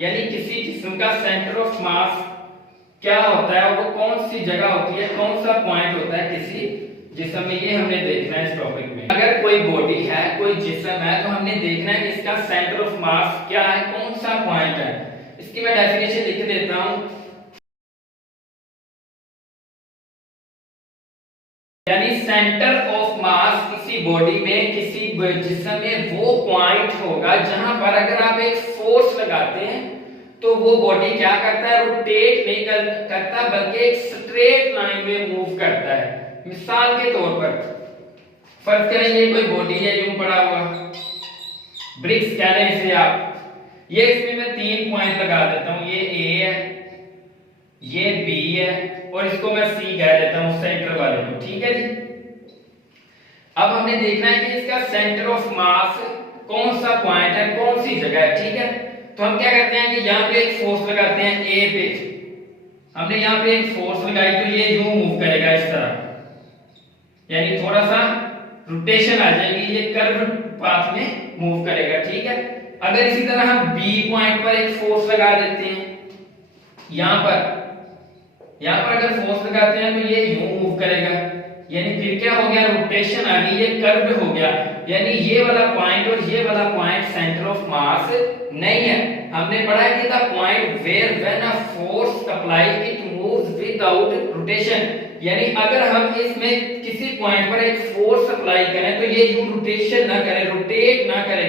यानी किसी जिस्म का सेंटर ऑफ मास क्या होता है, वो कौन सी जगह होती है, कौन सा पॉइंट होता है किसी जिस्म में, ये हमने देखना है इस टॉपिक में। अगर कोई बॉडी है, कोई जिस्म है, तो हमने देखना है कि इसका सेंटर ऑफ मास क्या है, कौन सा पॉइंट है। इसकी मैं डेफिनेशन लिख देता हूं, यानी सेंटर ऑफ मास किसी बॉडी में, किसी जिस्म में वो पॉइंट होगा जहां पर अगर आप एक फोर्स लगाते हैं तो वो बॉडी क्या करता है, रोटेट नहीं करता बल्कि एक स्ट्रेट लाइन में मूव करता है। मिसाल के तौर पर फर्ज करें ये कोई बॉडी है यूं पड़ा हुआ, ब्रिक्स कह लें इसे आप, ये इसमें मैं 3 पॉइंट लगा देता हूं, ये ए है, ये बी है और इसको मैं सी कह देता हूं, सेंटर वाले को। ठीक है जी। अब हमने देखना है कि इसका सेंटर ऑफ मास कौन सा पॉइंट है, कौन सी जगह है। ठीक है, तो हम क्या करते हैं कि यहाँ पे एक फोर्स लगाते हैं ए पे, हमने यहाँ पे एक फोर्स लगाई तो ये यूं मूव करेगा इस तरह, यानी थोड़ा सा रोटेशन आ जाएगी, ये कर्व पाथ में मूव करेगा। ठीक है, अगर इसी तरह हम बी पॉइंट पर एक फोर्स लगा देते हैं, यहां पर अगर फोर्स लगाते हैं तो ये यूं मूव करेगा, यानी फिर क्या हो गया, रोटेशन आ गई, ये कर्व्ड हो गया, यानी ये वाला पॉइंट और ये वाला पॉइंट सेंटर ऑफ मास नहीं है। हमने पढ़ा है कि the point where when a force applied it moves without rotation, यानी अगर हम इसमें किसी पॉइंट पर एक फोर्स अप्लाई करें तो ये यूं रोटेशन ना करे, रोटेट ना करे,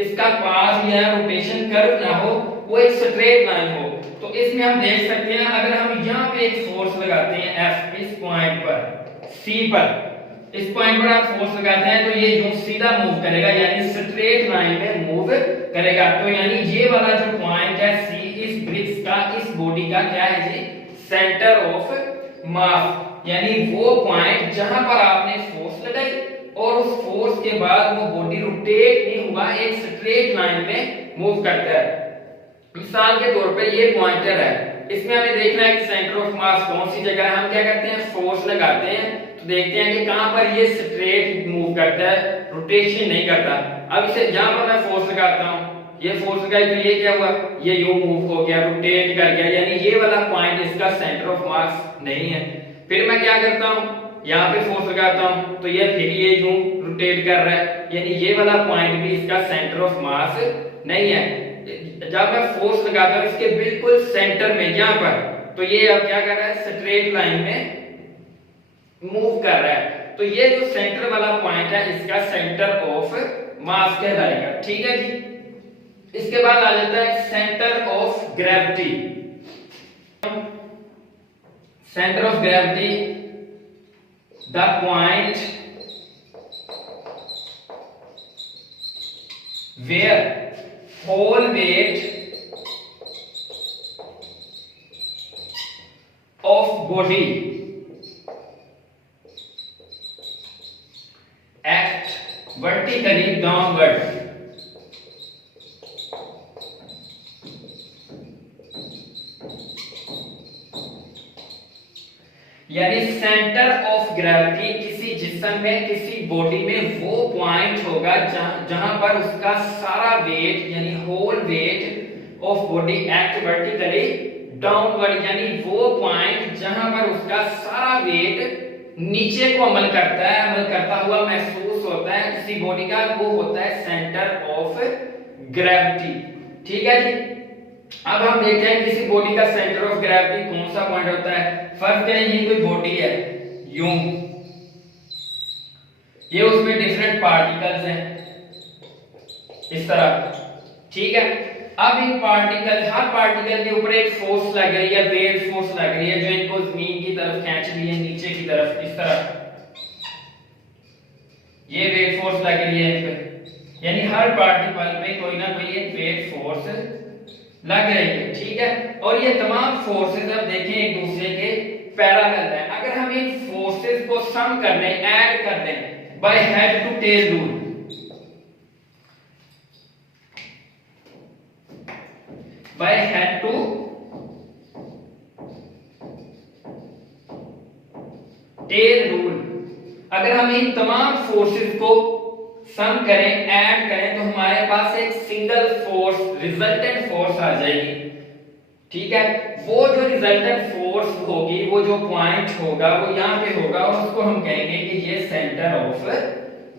इसका पाथ या रोटेशन कर्व ना हो, वो एक स्ट्रेट लाइन हो। तो इसमें हम देख सकते हैं अगर हम यहाँ पे एक फोर्स लगाते हैं एफ, इस पॉइंट पर सी पर, इस पॉइंट पर आप फोर्स लगाते हैं तो ये यूं सीधा मूव करेगा, यानी स्ट्रेट लाइन में मूव करेगा। तो यानी ये वाला जो पॉइंट है सी, इस ब्रिक्स का, इस बॉडी का क्या है जी, सेंटर ऑफ मास, यानी वो पॉइंट जहां पर आपने फोर्स लगाई और उस फोर्स के बाद वो बॉडी रोटेट नहीं हुआ, एक स्ट्रेट लाइन में मूव करता है। मिसाल के तौर पे ये पॉइंटर है, इसमें हमें देखना है कि सेंटर ऑफ मास कौन सी जगह है। हम क्या करते हैं, फोर्स लगाते हैं तो देखते हैं कि कहां पर ये स्ट्रेट मूव करता है, रोटेशन नहीं करता। अब इसे जहां पर मैं फोर्स लगाता हूं, ये फोर्स लगाई तो ये क्या हुआ, ये यूं मूव हो गया, रोटेट कर गया, यानी ये वाला पॉइंट इसका सेंटर ऑफ मास नहीं है। फिर मैं क्या करता हूं, यहाँ पे फोर्स लगाता हूं तो ये फिर ये यूं रोटेट कर रहा है, यानी ये वाला पॉइंट भी इसका सेंटर ऑफ मास नहीं है। जब मैं फोर्स लगाता हूं इसके बिल्कुल सेंटर में यहाँ पर, तो ये अब क्या कर रहा है, स्ट्रेट लाइन में मूव कर रहा है। तो ये जो सेंटर वाला पॉइंट है इसका सेंटर ऑफ मास कहलाएगा। ठीक है जी। इसके बाद आ जाता है centre of gravity. Centre of gravity, the point where whole weight of body act vertically downward, यानी सेंटर ऑफ ग्रेविटी किसी जिस्म में, किसी बॉडी में वो पॉइंट होगा जहां पर उसका सारा वेट यानी whole weight of body act vertically downward, यानी वो पॉइंट जहां पर उसका सारा वेट नीचे को अमल करता है, अमल करता हुआ महसूस होता है किसी बॉडी का, वो होता है सेंटर ऑफ ग्रेविटी। ठीक है जी। अब हम देखते हैं किसी बॉडी का सेंटर ऑफ ग्रेविटी कौन सा पॉइंट होता है। फर्स्ट करें ये कोई बॉडी है यूं, ये उसमें डिफरेंट पार्टिकल्स हैं इस तरह। ठीक है, अब इन पार्टिकल, हर पार्टिकल के ऊपर एक फोर्स लग रही है, वेट फोर्स लग रही है जो इनको जमीन की तरफ खींच रही है, नीचे की तरफ इस तरह, ये वेट फोर्स लग रही है इन पे, यानी हर पार्टिकल पे कोई ना कोई एक वेट फोर्स लग रही है। ठीक है, और ये तमाम फोर्सेस अब देखें एक दूसरे के पैरेलल है। अगर हम इन फोर्सेस को सम कर लें, ऐड कर लें by head to tail rule, by head to tail rule, अगर हम इन तमाम फोर्सेस को सम करें, ऐड करें, तो हमारे पास एक सिंगल फोर्स, रिजल्टेंट फोर्स आ जाएगी। ठीक है, वो जो रिजल्टेंट फोर्स होगी, वो जो पॉइंट होगा वो यहाँ पे होगा, और उसको हम कहेंगे कि ये सेंटर ऑफ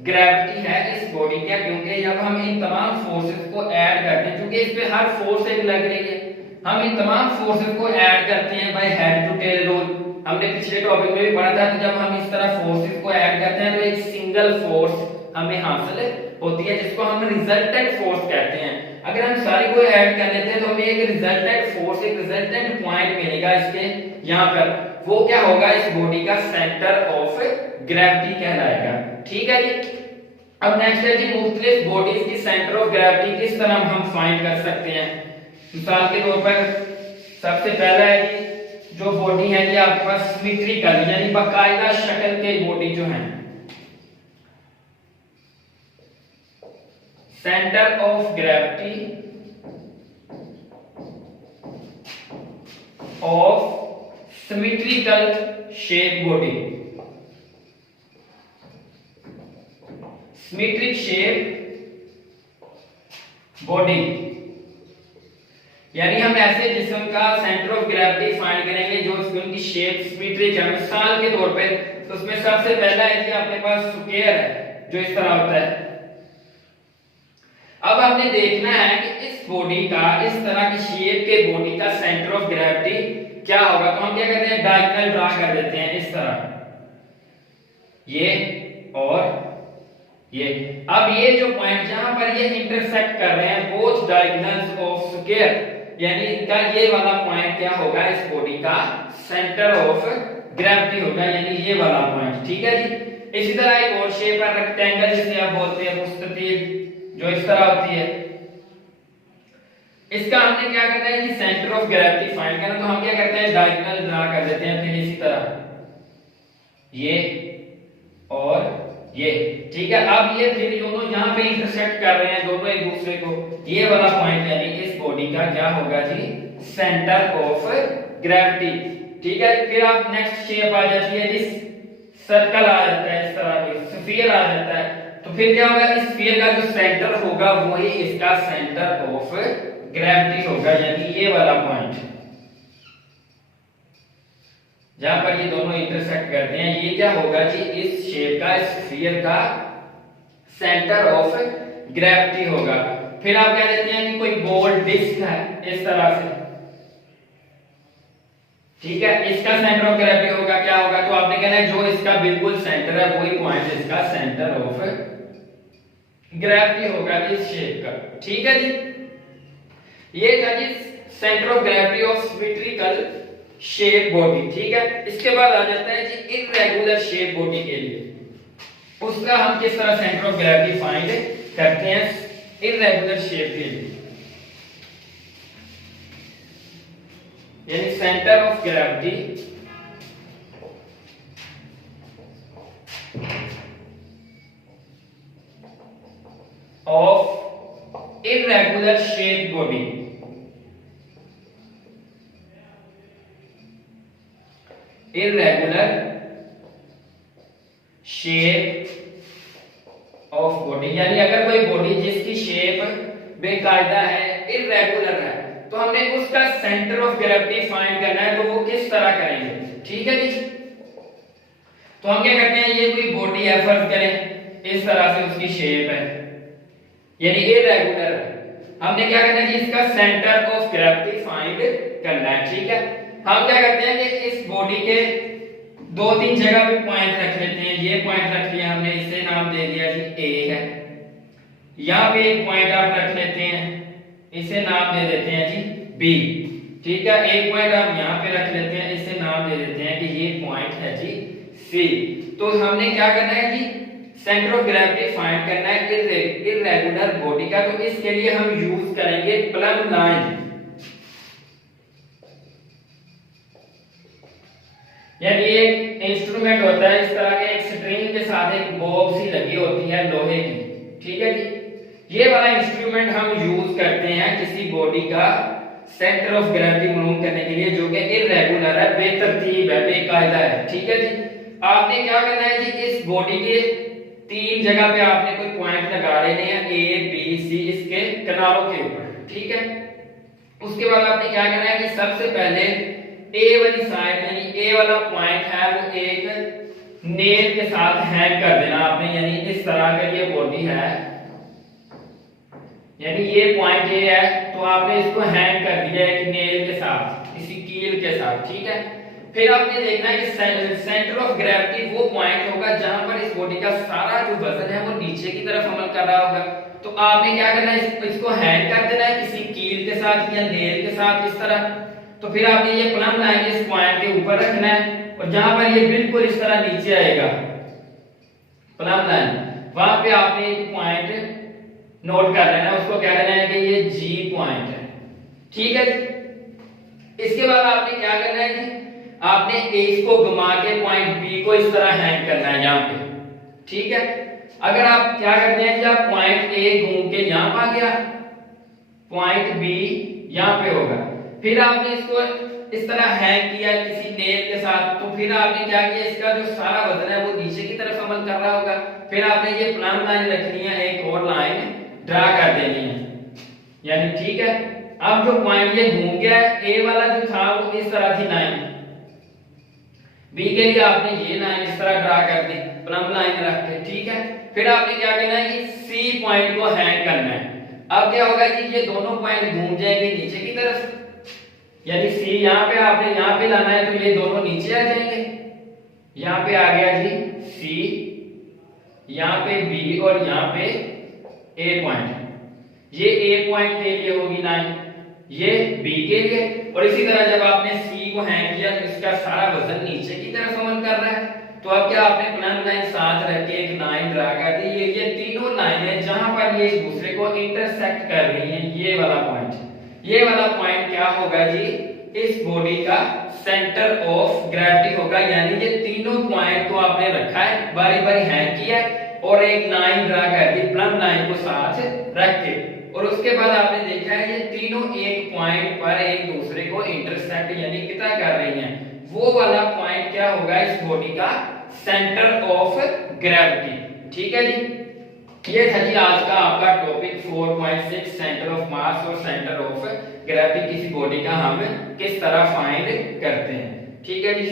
ग्रेविटी है इस बॉडी का। क्योंकि जब हम इन तमाम फोर्सेस को ऐड करते हैं, क्योंकि इस पे हर फोर्स एक लग रही है, हम इन तमाम फोर्सेस को ऐड करते हैं by head to tail rule. हमने पिछले टॉपिक में भी पढ़ा था। तो जब हम इस तरह फोर्सेस को ऐड करते हैं तो एक सिंगल फोर्स हमें हासिल होती है, जिसको हम रिजल्टेंट फोर्स कहते हैं। अगर हम सारी को ऐड कर लेते हैं तो हमें एक रिजल्टेंट फोर्स, एक रिजल्टेंट पॉइंट मिलेगा इसके यहाँ पर। वो क्या होगा, इस बॉडी का सेंटर ऑफ ग्रेविटी कहलाएगा। ठीक है जी। अब नेक्स्ट है जी, मुख्तलिफ बॉडीज की सेंटर ऑफ ग्रेविटी किस तरह हम फाइंड कर सकते हैं। मिसाल के तौर पर सबसे पहला है कि जो बॉडी है कि आपके पास सिमेट्रिकल यानी बाकायदा शक्ल के बॉडी जो है, centre of gravity of symmetrical shape body, symmetric shape body, यानी हम ऐसे जिस्म का सेंटर ऑफ ग्रेविटी फाइंड करेंगे जो उनकी शेप सिमेट्रिक है। मिसाल के तौर पे तो उसमें सबसे पहला है कि आपके पास स्क्वायर है जो इस तरह होता है। अब हमने देखना है कि इस बॉडी का, इस तरह की शेप के बॉडी का सेंटर ऑफ ग्रेविटी क्या होगा। तो हम क्या करते हैं, डायगोनल ड्रा कर देते हैं इस तरह, ये और ये। अब ये जो पॉइंट जहां पर ये इंटरसेक्ट कर रहे हैं, बोथ डायगोनल्स ऑफ स्क्वायर, यानी इनका ये वाला पॉइंट क्या होगा, इस बॉडी का सेंटर ऑफ ग्रेविटी होगा, यानी ये वाला पॉइंट। ठीक है जी। इसी तरह एक और शेप है रेक्टेंगल, जिसे आप बोलते हैं मुस्ततील, जो इस तरह होती है। इसका हमने क्या करना है कि सेंटर ऑफ ग्रेविटी फाइंड करना, तो हम क्या करते हैं, डायगोनल ड्रा कर देते हैं, फिर इसी तरह ये और ये। ठीक है। अब ये फिर दोनों यहाँ पे इंटरसेक्ट कर रहे हैं, दोनों एक दूसरे को, ये वाला पॉइंट यानी इस बॉडी का क्या होगा जी, सेंटर ऑफ ग्रेविटी। ठीक है। फिर आप नेक्स्ट शेप आ जाती है जी, सर्कल आ जाता है, इस तरह कोई स्फीयर आ जाता है। तो फिर क्या होगा, इस स्फीयर का जो सेंटर होगा वही इसका सेंटर ऑफ ग्रेविटी होगा, यानी ये वाला पॉइंट जहां पर ये दोनों इंटरसेक्ट करते हैं, ये क्या होगा जी, इस शेप का, इस स्फीयर का सेंटर ऑफ ग्रेविटी होगा। फिर आप कह देते हैं कि कोई गोल डिस्क है इस तरह से, ठीक है, इसका सेंटर ऑफ ग्रेविटी होगा, क्या होगा, तो आपने कहना है जो इसका बिल्कुल सेंटर है वही पॉइंट इसका सेंटर ऑफ ग्रेविटी होगा इस शेप का। ठीक है जी। ये था जी centre of gravity of symmetrical shape body. ठीक है। इसके बाद आ जाता है जी इर्रेगुलर शेप बॉडी के लिए, उसका हम किस तरह सेंटर ऑफ ग्रेविटी फाइंड करते हैं इर्रेगुलर शेप के लिए, यानी centre of gravity of irregular shape body, irregular shape of body, यानी अगर कोई बॉडी जिसकी शेप बेकायदा है, इर्रेगुलर है, तो हमने उसका सेंटर ऑफ ग्रेविटी फाइंड करना है, तो वो किस तरह करेंगे। ठीक है जी। तो हम क्या करते हैं, ये कोई बॉडी है, फर्ज करें इस तरह से उसकी शेप है, यानी इर्रेगुलर है, हमने क्या करना है जी, इसका सेंटर ऑफ ग्रेविटी फाइंड करना है। ठीक है। हम क्या करते हैं कि इस बॉडी के दो तीन जगह पे पॉइंट रख लेते हैं। ये पॉइंट रख लिया हमने, इसे नाम दे दिया जी ए है। यहाँ पे एक पॉइंट आप रख लेते हैं, इसे नाम दे देते हैं जी बी। ठीक है। एक पॉइंट आप यहाँ पे रख लेते हैं, इसे नाम दे देते हैं कि ये पॉइंट है जी सी। तो हमने क्या करना है जी, सेंटर ऑफ ग्रेविटी फाइंड करना है इर्रेगुलर बॉडी का। तो इसके लिए हम यूज करेंगे प्लम लाइन, यानी एक इंस्ट्रूमेंट होता है इस तरह के, एक स्ट्रिंग के साथ एक बॉब सी लगी होती है लोहे की। ठीक है जी। ये वाला इंस्ट्रूमेंट हम यूज करते हैं किसी बॉडी का सेंटर ऑफ ग्रेविटी मालूम करने के लिए, जो कि इर्रेगुलर है, बेतरतीब है, बेकायदा है। ठीक है जी। आपने क्या करना है जी, इस बॉडी के तीन जगह पे आपने कोई पॉइंट लगा लेने हैं ए बी सी इसके किनारों के ऊपर, ठीक है। उसके बाद आपने क्या करना है कि सबसे पहले ए वाली साइड यानी ए वाला पॉइंट है वो एक नेल के साथ हैंग कर देना आपने, यानी इस तरह का ये बॉडी है, यानी ये पॉइंट ए है तो आपने इसको हैंग कर दिया एक नेल के साथ, इसी कील के साथ, ठीक है। फिर आपने देखना है कि सेंटर ऑफ ग्रेविटी वो पॉइंट होगा जहां पर इस बॉडी का सारा जो वजन है वो नीचे की तरफ अमल कर रहा होगा। तो आपने क्या करना है, इसको हैंग कर देना है किसी कील के साथ या नेल के साथ इस तरह। तो फिर आपने ये प्लम लाइन इस पॉइंट के ऊपर रखना है और जहां पर ये बिल्कुल इस तरह नीचे आएगा प्लम लाइन, वहां पे आपने एक पॉइंट नोट कर लेना, उसको कह देना है कि ये जी पॉइंट है, ठीक है। इसके बाद आपने क्या करना है कि आपने इसको घुमा के पॉइंट बी को इस तरह हैंग करना है यहाँ पे, ठीक है। अगर आप क्या करते हैं कि आप पॉइंट ए घूम के यहां आ गया, पॉइंट बी यहां पे होगा, फिर आपने इसको इस तरह हैंग किया किसी नेल के साथ, तो फिर आपने क्या किया, इसका जो सारा वजन है वो नीचे की तरफ अमल कर रहा होगा। फिर आपने ये प्लम लाइन रखनी है, एक और लाइन ड्रा कर देनी है, यानी ठीक है। अब जो पॉइंट ये घूम गया है, ए वाला जो था वो इस तरह थी लाइन, बी के लिए आपने ये लाइन इस तरह ड्रा कर दी प्लम लाइन रख के, ठीक है। फिर आपने क्या करना है कि सी पॉइंट को हैंग करना है। अब क्या होगा कि ये दोनों पॉइंट घूम जाएंगे नीचे की तरफ, यानी सी यहाँ पे आपने यहाँ पे लाना है तो ये दोनों नीचे आ जाएंगे, यहाँ पे आ गया जी सी, यहाँ पे बी और यहाँ पे ए पॉइंट, ये ए पॉइंट के लिए होगी लाइन, ये बी के लिए। और इसी तरह जब आपने सी को हैंग किया तो इसका सारा वजन नीचे की तरफ अमल कर रहा है, तो अब क्या आपने प्लम लाइन साथ रख के एक लाइन ड्रा कर दी, ये तीनों लाइनें जहां पर ये एक दूसरे को इंटरसेक्ट कर रही हैं, ये वाला पॉइंट, ये वाला पॉइंट क्या होगा जी, इस बॉडी का सेंटर ऑफ ग्रेविटी होगा। यानी ये तीनों पॉइंट को आपने रखा है, बारी बारी हैंग किया और एक लाइन ड्रा कर दी प्लम लाइन को साथ रख के, और उसके बाद आपने देखा है ये तीनों एक पॉइंट पर एक दूसरे को इंटरसेक्ट यानी कितना कर रही हैं, वो वाला पॉइंट क्या होगा इस बॉडी का सेंटर ऑफ ग्रेविटी, ठीक है जी। ये था जी आज का आपका टॉपिक 4.6 सेंटर ऑफ मास और सेंटर ऑफ ग्रेविटी किसी बॉडी का हम किस तरह फाइंड करते हैं, ठीक है जी।